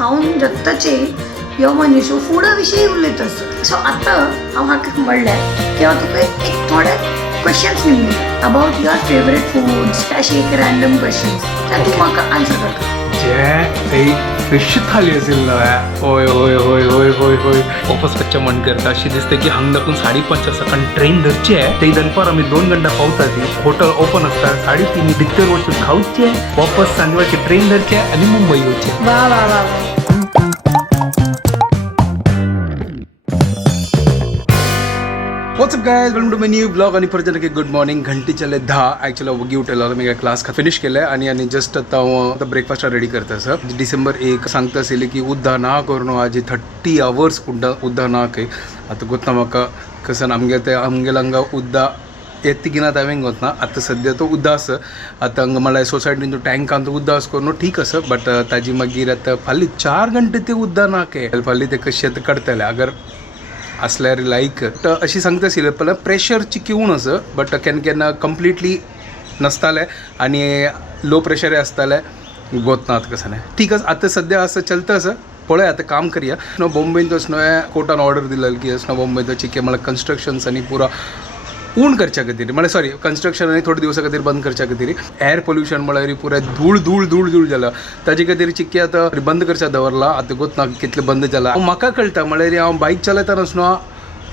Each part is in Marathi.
खाऊन जगताचे ह्यो मनीस फुडा विषयी उलयता सो आतां हांव हाका म्हणलें किंवा तुका एक थोडे क्वेश्चन्स निवड अबाउट युअर फेवरेट फूड्स अशी एक रॅन्डम क्वेश्चन्स त्या तूं म्हाका आन्सर करता जे ते फिश थाली असेल ना होय होय होय होय होय होय वापस कच्चा मन करता अशी दिसते की हांग दाखवून 5:30 आसा कारण ट्रेन धरची आहे ते दनपार आम्ही 2 घंटा पावता ती हॉटेल ओपन असता 3:30 भितर वचून खाऊचे वापस सांजवाची ट्रेन धरची आणि मुंबई येऊचे वा वा वा what's up guys welcome to my new blog आणि परत की गुड मॉर्निंग घंटी चले 10 ॲक्च्युअली वगी उठेलो मी क्लास फिनिश केले आणि जस्ट आता ब्रेकफास्ट रेडी करता सर डिसेंबर 1 सांगता आसली की उद्दा ना करून आज 30 hours उद्दा ना काही आता गोतना म्हाका कसं आमगे हांगा उद्दा येत्तिगिनात हांवें गोतना आतां सद्या तो उद्दास आतां हांगा म्हळ्यार सोसायटीन टँकान तो उद्दास करून ठीक आसा बट ताजी मागीर आतां फाल्यां 4 घंटे ते उद्दा ना के फाल्यां ते कशें शेत काडटले अगर असल्यार लायक अशी सांगता आसली पण प्रेशरची किवून आसा बट केन्ना कंप्लिटली नसताले आणि लो प्रेशर आसताले गोतनात कसं नाही ठीक आहे आता सध्या असं चलतं असं पळय आता काम करूया नो बॉम्बेन तसं कोर्टान ऑर्डर दिलेली की असं बॉम्बे तो चिके मला कन्स्ट्रक्शन्स आणि पुरा उण करच्या खातीर म्हळ्यार सॉरी कन्स्ट्रक्शन आनी थोडे दिवसा खातीर बंद करच्या खातीर एअर पोल्युशन म्हळ्यार पुरा धूळ धूळ धूळ धूळ जाला ताजे खातीर चिक्की आतां बंद करच्या दवरला आतां गोत कितले बंद जाला म्हाका कळटा म्हळ्यार हांव बायक चलयता नासतना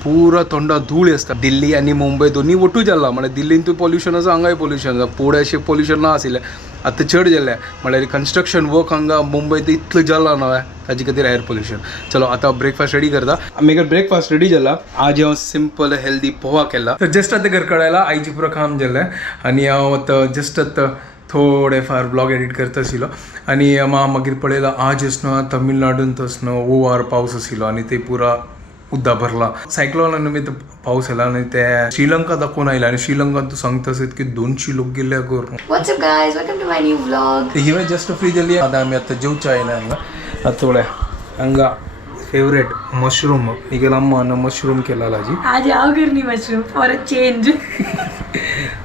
पुरा थंड धूळ आसता दिल्ली आनी मुंबय दोनी वटू जाला म्हळ्यार दिल्लीन तूं पोल्युशन आसा हांगाय पोल्युशन आसा पुढे अशें पोल्युशन ना आशिल्लें आतां चड जालें म्हळ्यार कन्स्ट्रक्शन वर्क हांगा मुंबयत इतलें जाला न्हय ताजे खातीर एअर पोल्युशन चलो आतां ब्रेकफास्ट रेडी करता आमगे ब्रेकफास्ट रेडी जाला आज हांव सिंपल हेल्दी पोहा केला तर जस्ट आतां घर कळायला आईची पुरो काम जालें आनी हांव आतां जस्ट आतां थोडे फार ब्लॉग एडिट करता आशिल्लो आनी मागीर पळयला आज आसना तमिळनाडूंत आसना ओवर पावस आशिल्लो आनी ते पुरा उद्दा भरला सायक्लोन निमित्त पाऊस आला आणि ते श्रीलंका दाखवून आयला आणि श्रीलंकान तू सांगता आसत की 200 लोक गेले करून what's up guys welcome to my new vlog ही वे जस्ट फ्री जाली आता आम्ही आता जेवच्या आयला हांगा आता थोड्या हांगा फेवरेट मशरूम ಈಗ ಅಮ್ಮನ मशरूम केला जी आज हांव करनी मशरूम फॉर अ चेंज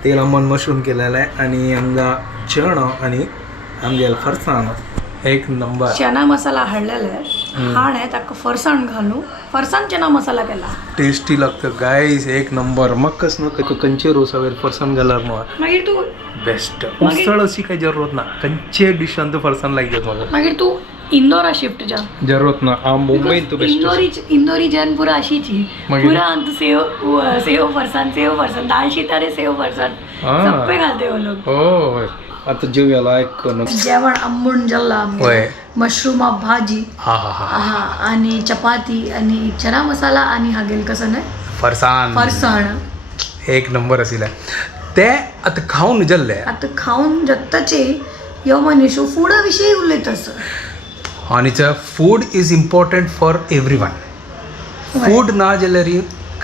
तेल अम्मान मशरूम केलेला आहे आणि हांगा चणा आणि आमगे फरसाण एक नंबर चना मसाला हाडलेला हाण आहे ताका फरसाण घालून फरसाण चना मसाला केला टेस्टी लागतं गाईस एक नंबर मग कसं ना कंचे रोसावेर फरसाण घालणार मग मागीर तू बेस्ट उसळ अशी काही जरूरत ना कंचे डिशान तो फरसाण लागतात मला मागीर तू इंदोरा शिफ्ट जा जरूरत ना हांव मुंबईन तू बेस्ट इंदोरी जन पुरा अशीची पुरा अंत सेव फरसाण दाल शितारे सेव फरसाण सप्पे घालते वो लोग होय आता जेवया लायक करून जेवण आंबून जाल्ला होय मशरूम भाजी हा हा हा हा आणि चपाती आणि चना मसाला आणि हागेल कसं नाही फरसाण एक नंबर आशिल्लें ते आता खाऊन जाल्ले आता खाऊन जगताचे ह्यो मनीस फुडा विशयी उलयता आणि food is important for everyone food ना जाल्यार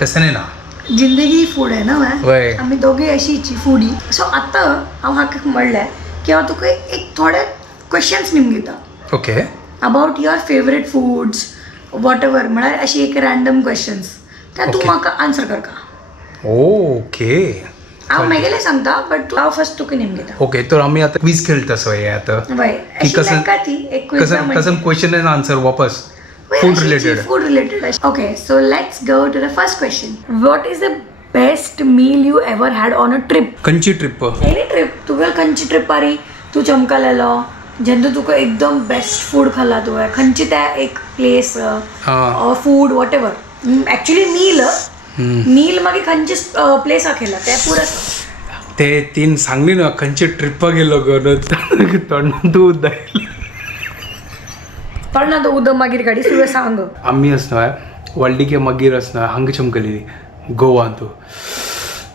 कसं ना जिंदगी फूड आहे ना वय आम्ही दोघे अशीची फूडी सो आता हांव हाका म्हणलें की हांव तुका एक थोडे क्वेश्चन्स निमगेता okay about your favourite foods whatever म्हळ्यार अशी एक रॅन्डम क्वेश्चन्स त्या तूं म्हाका आन्सर करता ओके हांव मागेले सांगता बट हांव फर्स्ट तुका निमगेता ओके तर आम्ही आता क्विज खेळता सोय आता वय एक कसं क्वेश्चन एंड आन्सर वापस food related okay so let's go to the first question what is the best meal you ever had on a trip Kanchi trip any trip तुका खंयची ट्रिपारी तू चमकलेलो जेन्ना तुका एकदम बेस्ट फूड खाल्ला तुवें खंयची त्या एक place food whatever actually meal मागीर खंयची प्लेसा खेळला ते पुरा ते तीन सांगली ना खंयची ट्रिप गेलो गो तोंडान तू उद्दायला पण ना तो उदक मागीर गाडी सुरू सांग आम्ही असना वालडिके मागीर असना हांगा चमकलेली गोवान तू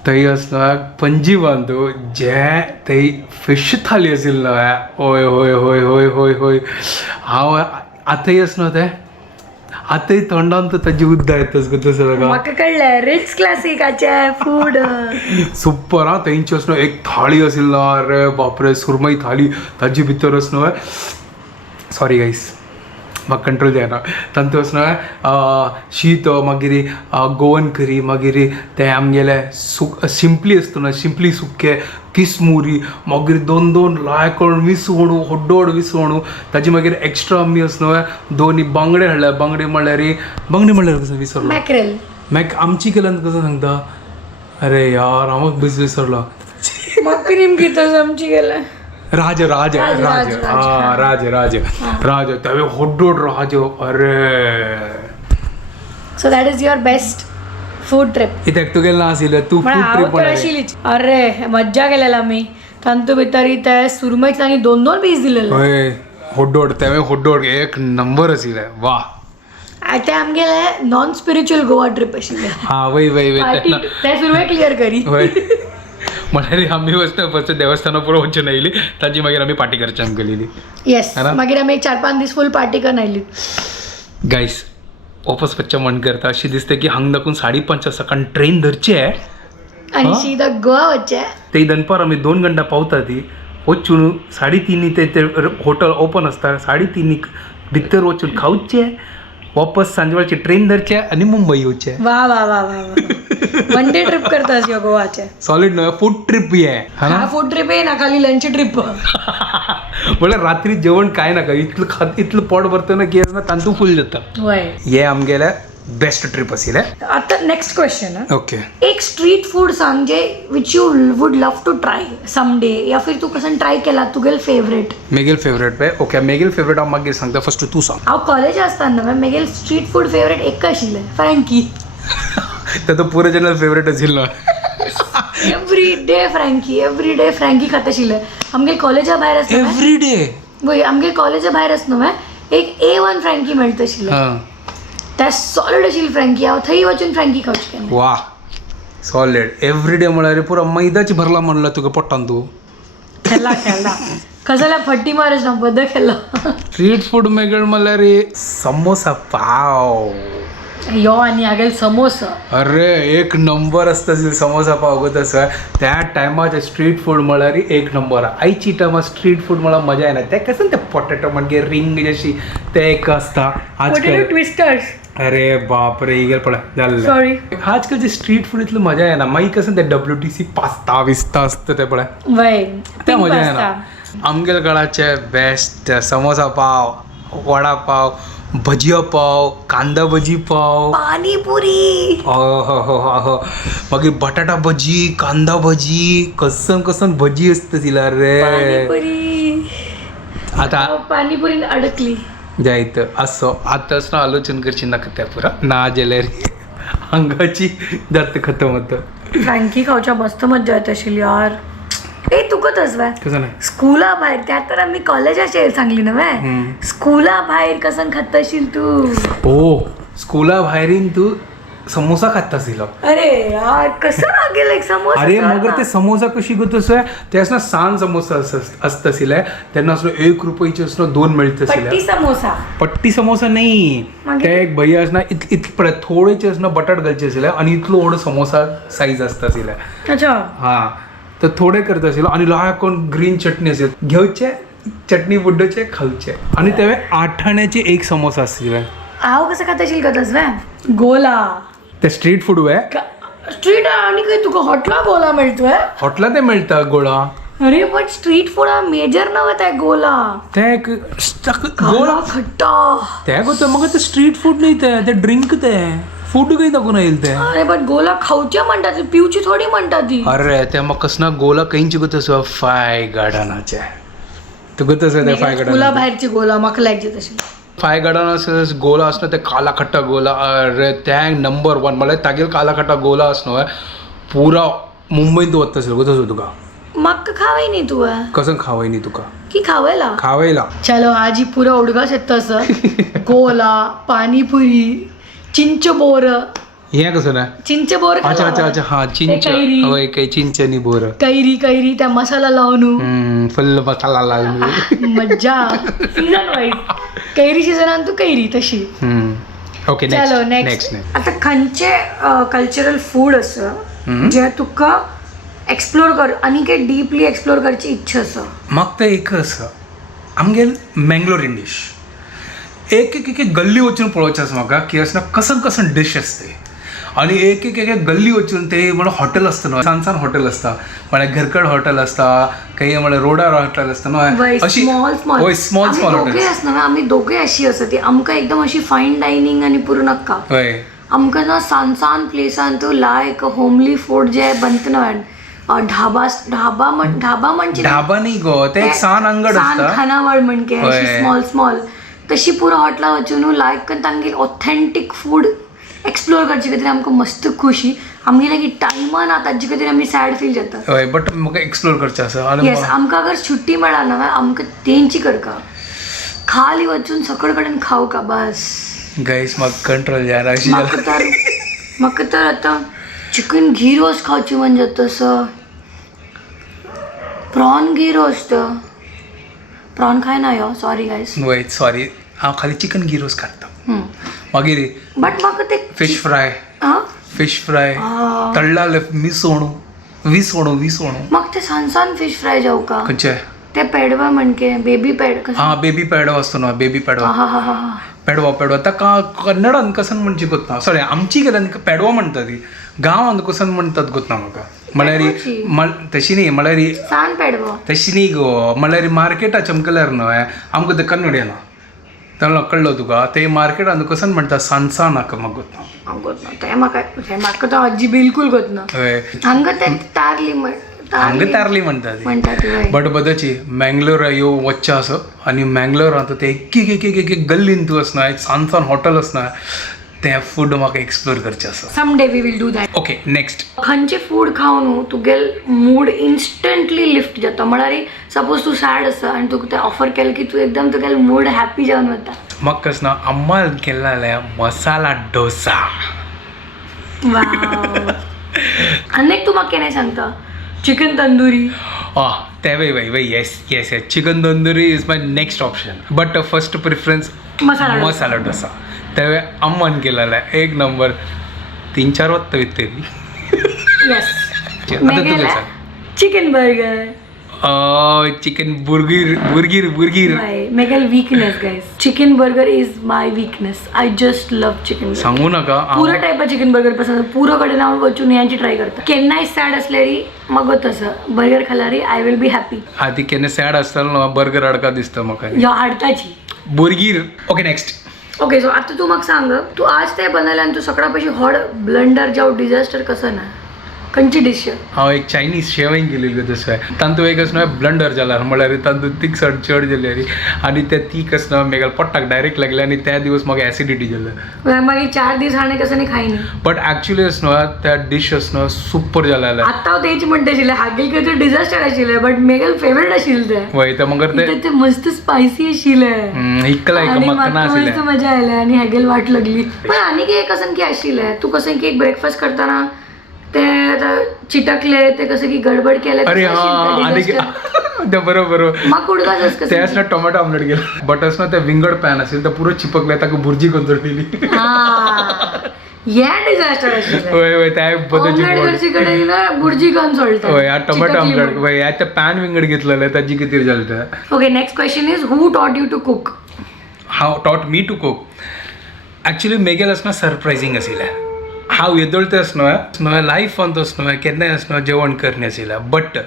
थंय असना पणजी बांधू जे थंय फिश थाली आशिल्ली ना होय होय होय होय होय होय हांव आतांय असना ते आतांय तोंडान तर ताजी उद्दा येतच गो तसं म्हाका कळलें रिच क्लासिकाचे फूड सुपर हा थंयची असना एक थाळी आशिल्ली ना अरे बापरे सुरमई थाली ताजी भितर असना सॉरी गाईस म्हाका कंट्रोल जायना तांतूं वचना शीत मागीर गोवन करी मागीर ते आमगेले सिंपली आसतना सिंपली सुके किसमुरी मागीर दोन लायकण विसवणू हड्डोड विसवणू ताजी मागीर एक्स्ट्रा आमी आसना दोन बांगडे हाडल्या बांगडे म्हणल्यार कसं विसरलो मॅक्रेल आमची केल्यान कसं सांगता अरे यार हांव बेस विसरलो म्हाका नेमकी आमची गेलं राज त्यावे हड्डोड राज अरे so that is your best food trip इत्याक तू गेल ना आशिल्लें तू फूड ट्रिप आशिल्लीच अरे मज्जा केलेला आमी तांतू भितर ते सुरमईच आनी दोन पीस दिलेले हय हड्डोड त्यावे हड्डोड एक नंबर आशिल्लें वा ते आमगेले नॉन स्पिरिच्युअल गोवा ट्रिप आशिल्ले हा वय ते सुरवे क्लियर करी म्हळ्यार आमी वचना फस्ट देवस्थाना पुरो वचून आयली ताजी मागीर आमी पार्टी करची आमकां केलेली येस मागीर आमी 4-5 दीस फूल पार्टी करून आयली गायस वापस वचचें मन करता अशें दिसता की हांगा दाखून 5:30 सकाळ ट्रेन धरचे आनी सीधा गोवा वचचे ते दनपार आमी 2 घंटा पावता ती वचून 3:30 ते हॉटेल ओपन आसता 3:30 भितर वचून खावचे वापस सांजवेळची ट्रेन धरचे आणि मुंबई येवचे वा वा वा वा वन डे ट्रिप करतास यो गोवाचे सॉलिड न्हय फूड ट्रिप ये हा फूड ट्रिप आहे ना खाली लंच ट्रिप म्हळ्यार रात्री जेवण काय नाका इतलं पोट भरता ना की तांतू फूल जाता वय हे आमगेले बेस्ट ट्रिप आशिल्लें आता नेक्स्ट क्वेश्चन ओके एक स्ट्रीट फूड सांग जे which you would love to try someday या फिर तू कसं ट्राय केला तुगेल फेवरेट मेगेल फेवरेट पे ओके मेगेल फेवरेट हांव मागीर सांगता फस्ट तू सांग हांव कॉलेज आसतना मेगेल स्ट्रीट फूड फेवरेट एक आशिल्लें फ्रँकी तो पुरो जनरल फेवरेट आशिल्लो एवरी डे फ्रँकी खात आशिल्लें आमगे कॉलेजा भायर आसता एवरी डे वय आमगे कॉलेजा भायर आसता एक A1 फ्रँकी मेळटा आशिल्लें त्या सॉलिड आशिल्ली फ्रँकी हांव थंय वचून फ्रँकी खावची केन्ना वा सॉलिड एवरी डे म्हळ्यार पुरो मैदाची भरला म्हणला तुका पोट्टान तू खेळला खजाल्या फट्टी मारच ना बद्द खेळला स्ट्रीट फूड मेगळ म्हळ्यार समोसा पाव यो आनी हागेल समोसा अरे एक नंबर आसता समोसा पाव गो तसो त्या टायमार स्ट्रीट फूड म्हळ्यार एक नंबर आयची टायमार स्ट्रीट फूड म्हळ्यार मजा येना ते कसं ते पोटेटो म्हणजे रिंग जशी ते एक आसता पोटेटो ट्विस्टर्स अरे बाप रे इगेल पळय जाल्लें सॉरी आजकाल जे स्ट्रीट फूड इतलं मजा येना मागीर कसं ते WTC पास्ता विस्ता आसता ते पळय वय ते मजा येना आमगेल्या काळाचे बेस्ट समोसा पाव वडा पाव भजिया पाव कांदा भजी पाव पाणीपुरी मागीर बटाटा भजी कांदा भजी कसन भजी असता तिला रे पाणीपुरी आता पाणीपुरी अडकली जायत असो आताच ना आलोचन करची नाका त्या पुरा ना जाल्यार हांगाची जात खतम होतं फ्रँकी खावच्या मस्त मज्जा येत आशिल्ली यार ए तुका तसं कसं नाही स्कुला भायर त्यात तर आम्ही कॉलेजाचेर सांगली न्हय स्कुला भायर कसन खात आशिल तू ओ स्कुला भायरीन तू समोसा खाता आशिल्लो अरे यार कसं लागेल एक समोसा अरे मगर ते समोसा कशी गत असो ते असना सान समोसा असता आशिल्ले तेन्ना असलो 1 रुपयाचे असलो 2 मेळटा पट्टी आशिल्ले समोसा पट्टी समोसा नाही ते एक भैया असना इतले थोडेचे असना बटाट घालचे आशिल्ले आणि इतलो व्हड समोसा साईज आसता आशिल्ले अच्छा हा तर थोडे करता आशिल्लो आणि लायकोन ग्रीन चटणी आशिल्ली घेवचे चटणी बुड्डोचे खावचे आणि ते 8 आण्याचे एक समोसा आशिल्ले हांव कसं खात आशिल का तसं गोला ते स्ट्रीट फूड वे स्ट्रीट आणि काही तुका हॉटला गोला मेळतोय हॉटला ते मेळटा गोळा अरे बट स्ट्रीट फूड हा मेजर नव्हे त्या गोला ते एक गोला खट्टा ते गोत मग ते स्ट्रीट फूड नाही ते ड्रिंक ते फूड काही दाखवून येईल ते अरे बट गोला खाऊच्या म्हणतात पिवची थोडी म्हणतात ती अरे ते मग कसना गोला काहींची गोत असो 5 गार्डनाचे तू गोत असो ते 5 गोला बाहेरची गोला म्हाका लागजे तशी 5 गार्डन गोला असणं ते काला खट्टा गोला अरे त्या नंबर 1 मला तागेल काला खट्टा गोला असणं पुरा मुंबईत वता असेल गोत असो तुका म्हाका खावय न्ही तू कसं खावय न्ही तुका की खावयला चलो आज पुरा उडगास येता असं गोला पाणीपुरी चिंच बोर हे कसं ना चिंच बोर अच्छा हा चिंच होय काही चिंच आणि बोर कैरी त्या मसाला लावून फुल मसाला लावून मज्जा सीझन वाईज कैरी सीझनान तू कैरी तशी ओके चलो नेक्स्ट आता खंयचे कल्चरल फूड असं जे तुका एक्सप्लोर कर आणि काही डीपली एक्सप्लोर करची इच्छा आसा म्हाका ते एक आसा आमगेल मँगलोरियन डिश एक एक एक गल्ली वचून पळोवचें म्हाका की असं कसन कसन डिश असते आणि एक एक एक गल्ली वचून ते म्हणून हॉटेल असतं न्हय सांसान हॉटेल असता म्हळ्यार घरकड हॉटेल असता काही म्हळ्यार रोडार हॉटेल असता न्हय अशी स्मॉल स्मॉल हॉटेल आसना आमी दोघे अशी आसा ती आमकां एकदम अशी फायन डायनींग आनी पुरो नाका हय आमकां ना सान प्लेसान तू लायक होमली फूड जे बनता न्हय ढाबा म्हणजे ढाबा न्ही गो ते एक सान अंगड असता खानावळ म्हणके अशी स्मॉल तशी पुरो हॉटेलां वचून लायक तांगे ऑथेंटीक फूड एक्सप्लोर करचे खातीर आमकां मस्त खुशी आमगे लागी टायमान आता ताजे खातीर आमी सॅड फील जाता हय बट म्हाका एक्सप्लोर करचें आसा येस आमकां अगर छुट्टी मेळना आमकां तेंची करका खाली वचून सकड कडेन खाऊ का बस गाईस म्हाका कंट्रोल जायना अशी म्हाका तर आतां चिकन घी रोस्ट खावची म्हणजे तसं प्रॉन घी रोस्ट प्रॉन खायना यो सॉरी गायस वय सॉरी हांव खाली चिकन घी रोस खाता मागीर बट म्हाका ते फिश फ्राय तळ्ळाले विसवणू म्हाका ते सान फिश फ्राय जावका खंयचे ते पेडवा म्हणके बेबी पेड बेबी पेडवा असतो न्हय बेबी पेडवा पेडवा ताका कन्नडान कसन म्हणची गोतना सॉरी आमची गेल्यान पेडवा म्हणटा ती गांवांत कसन म्हणटात गोतना म्हाका म्हळ्यार तशी न्ही म्हळ्यार सान पेडवा तशी न्ही गो म्हळ्यार मार्केटा चमकल्यार न्हय आमकां ते कन्नड येना ताका कळलो तुका ते मार्केटान कसन म्हणटा सांसा नाका म्हाका गोतना ते म्हाका तो अज्जी बिलकुल गोतना हय हांगा ते तारली हांगा तारली म्हणटा ती बट बदची मंगलोर यो वच्चे आसा आनी मंगलोरांत ते एक गल्लीन तूं आसना एक सान हॉटेल आसना तें फूड म्हाका एक्सप्लोर करचें आसा someday we will do that okay next खंयचे फूड खावन तुगेल मूड इन्स्टंटली लिफ्ट जाता म्हळ्यार सपोज तूं सॅड आसा आनी तुका तें ऑफर केलें की तूं एकदम तुगेल मूड हॅप्पी जावन वता म्हाका कसना अम्मान केल्ले मसाला डोसा आनी तूं म्हाका केन्ना सांगता चिकन तंदुरी ते वय yes chicken tandoori is my next option but first preference masala dosa तेवे अम्मान केलेले एक नंबर 3-4 वत्ता भितर चिकन बर्गर चिकन बुर्गीर मेगल weakness guys chicken burger is my weakness I just love chicken सांगू नका पुरो टाइप चिकन बर्गर पसंद पुरो कडेन हांव वचून यांची ट्राय करता केन्नाय सॅड असल्यारी म्हाका तसं बर्गर खाल्यार आय विल बी हॅपी ती केन्ना सॅड आसतना बर्गर हाडका दिसता म्हाका ह्यो हाडटाची बुर्गीर ओके नेक्स्ट ओके सो आता तू म्हाका सांग तू आज ते बनयलें आनी तू सकाळ पैकी हॉट ब्लंडर जावं डिझास्टर कसं ना खंयची डिश हांव एक चायनीज शेवंग केलेली तसो तांतूं एक असो ब्लंडर जाल्यार म्हळ्यार तांतूं तिखसट चड जाल्यार आनी ते तीख असना मेगल पोट्टाक डायरेक्ट लागले आनी त्या दिवस म्हाका एसिडिटी जालें मागीर 4 दीस हाणें कसं न्ही खायनी बट एक्चुअली असना त्या डिश असना सुपर जालें आतां हांव तेच म्हणटा आशिल्लें हागेल खंय तर डिझास्टर आशिल्लें बट मेगल फेवरेट आशिल्लें तें वय ते म्हाका ते मस्त स्पायसी आशिल्लें इकला म्हाका नाशिल्लें मजा आयलें आनी हागेल वाट लागली पण आनीक एक कसं की आशिल्लें तूं कसं की एक ब्रेकफास्ट करतना ते चिटकले ते कसं की गडबड केले अरे ते बरोबर ते असना टोमॅटो ऑमलेट केलं बट असना ते विंगड पॅन असेल तर पुरो चिपकले ताका भुर्जी कंजरलेली या डिझास्टर आशिल्लें वय त्या बद्दलची कडेन ना भुर्जी करून सोडटा वय या टोमॅटो ऑमलेट वय या ते पॅन विंगड घेतलेले ताजी कितें जालें ते okay next question is who taught you to cook how taught me to cook actually मेगेल असना सरप्रायझींग आशिल्लें हांव येदोळते आसना लायफांत आसना केन्नाय आसना जेवण करणे आशिल्लें बट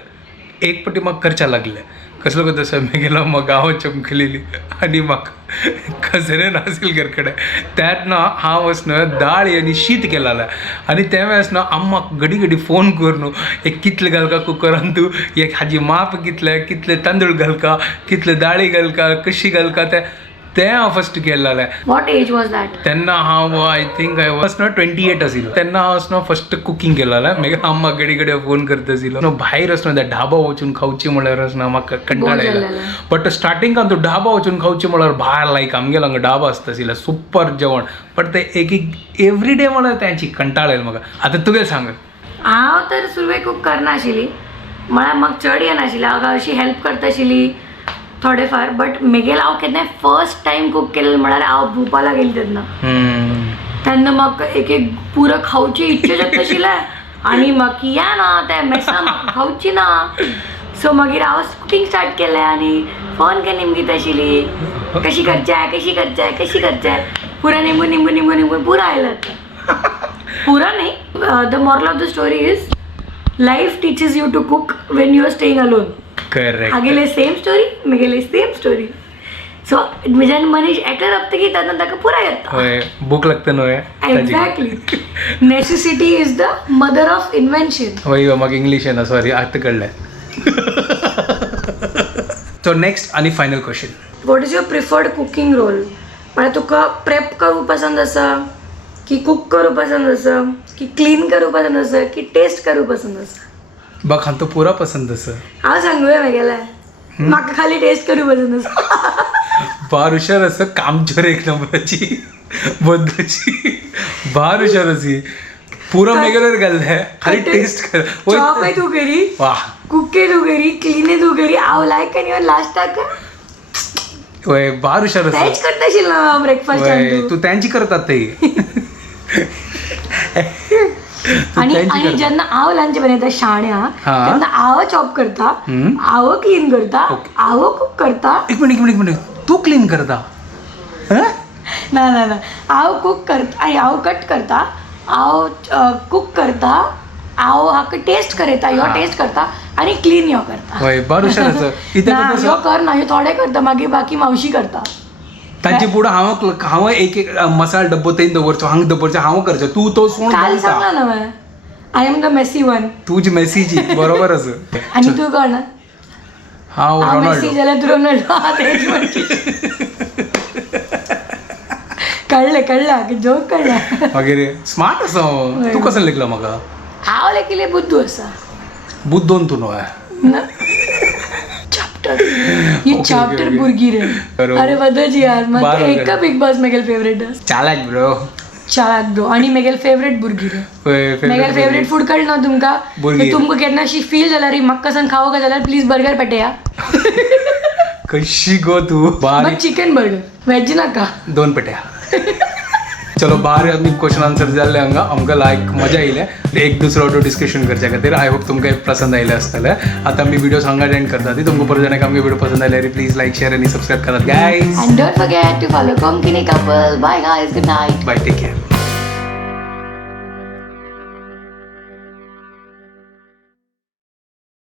एक पाटी म्हाका करचें लागलें कसलो गो तसो मेगेलो म्हाका गांव चमकलेली आनी म्हाका खसरे नाशिल्ले घर कडेन त्यात ना हांव आसना दाळ आनी शीत केलेलें आनी तेवे आसना अम्माक घडी फोन कर न्हू एक कितले घालका कुकरान तूं एक हाजी माप कितले तांदूळ घालका कितले दाळी घालका कशी घालका तें हांव फस्ट केलेलें वॉट एज वॉज दॅट तेन्ना हांव आय थिंक आय वॉज 28 आशिल्लो तेन्ना हांव असनो फस्ट कुकींग केलेलें मागीर अम्मा घडी फोन करता आशिल्लो भायर असनो त्या ढाबा वचून खावची म्हळ्यार असना म्हाका कंटाळ येयला बट स्टार्टिंगान तूं ढाबा वचून खावची म्हळ्यार भायर लायक आमगेलो हांगा ढाबा आसता आशिल्लो सुपर जेवण बट ते एक एवरी डे म्हळ्यार तेंची कंटाळ येयला म्हाका आतां तुवें सांग हांव तर सुरवेक खूब करनाशिल्ली म्हळ्यार म्हाका चड येनाशिल्लें हांव अशी हेल्प करता आशिल्ली थोडे फार बट मेगेल हांव केन्नाय फर्स्ट टायम कुक केलें म्हळ्यार हांव भोपाला गेली तेन्ना म्हाका एक पुरो खावची इच्छा जाता आशिल्लें आनी म्हाका या ना त्या मेसान खावची ना सो मागीर हांव कुकिंग स्टार्ट केलें आनी फोन केलें निमगीत आशिल्ली कशी करचें पुरा निंबू पुरा आयला पुरा न्ही the moral of the story is life teaches you to cook when you are staying alone correct आगेले सेम स्टोरी म्हगेले सेम स्टोरी सो जेन्ना मनीस एकलो रपतकी तेन्ना ताका पुराय येता होय भूक लागता न्हू exactly necessity is the mother of invention होय म्हाका इंग्लीश येना सॉरी आतां कळ्ळें सो नेक्स्ट आनी final question what is your preferred cooking role म्हळ्यार तुका प्रेप करूं पसंद आसा की कुक करूं पसंद आसा की क्लीन करूं पसंद आसा की टेस्ट करूं पसंद आसा म्हाका हांव तो पुरा पसंद आसा हांव सांगूया म्हगेलें म्हाका खाली टेस्ट करूं पसंद आसा बार हुशार आसा कामचोर एक नंबराची बदलाची बार हुशार आसी पुरा मेगेल्यार घाल्ले खाली टेस्ट कर चॉपय तूं करी वाह कुके तूं करी क्लीनय तूं करी हांव लायक आनी इवन लास्टाक होय बार हुशार आसा तेंच करता आशिल्लो ब्रेकफास्ट होय तूं तेंची करतात ते आणि जेन्ना हांव लंच बनयता शाण्या तेन्ना हांव चॉप करता हांव क्लीन करता हांव कुक करता एक मिनिट तू क्लीन करता ना ना ना हांव कुक करता हांव कट करता हांव कुक करता हांव हाका टेस्ट करयता ह्यो टेस्ट करता आनी क्लीन ह्यो करता होय बार हुशार आसा ना ह्यो करना ह्यो थोडे करता मागीर बाकी मावशी करता तांचे पुढे हांव एक मसाला डब्बो थंय दवरचो हांगा दवरचो हांव करचो तू तो सोड काल सांगला ना हांवें I am the messy one तुजी मेसीची बरोबर आसा आनी तूं कोण हांव मेसी रोनाल्डो जाल्यार तूं रोनाल्डो कळ्ळें जोक कळ्ळें मागीर स्मार्ट आसा हांव तूं कसो लिखला म्हाका हांव लेकिले बुद्धू आसा बुद्धोन तूं न्हय चॅप्टर ही चॅप्टर भुरगीं रे अरे बदलची यार मग एका बिग बॉस मेगेल फेवरेट चालाक ब्रो चालाक ब्रो आनी मेगेल फेवरेट भुरगीं रे मेगेल फेवरेट फूड कळना तुमकां तुमकां केन्ना अशी फील जाल्यार म्हाका कसन खावं का जाल्यार प्लीज बर्गर पेटया कशी गो तू मग चिकन बर्गर वेज नाका 2 पेट्या चलो बार आमी क्वेश्चन आन्सर जाल्ले हांगा आमकां लायक मजा येयले एक दुसरो वाटो डिस्कशन करच्या खातीर आय होप तुमकां पसंद आयले आसतले आतां आमी विडियोज हांगा एंड करता ती तुमकां परत जेन्ना आमगे विडियो पसंद आयल्यार प्लीज लायक शेअर आनी सबस्क्रायब करात guys and don't forget to follow Konkani couple bye guys good night bye take care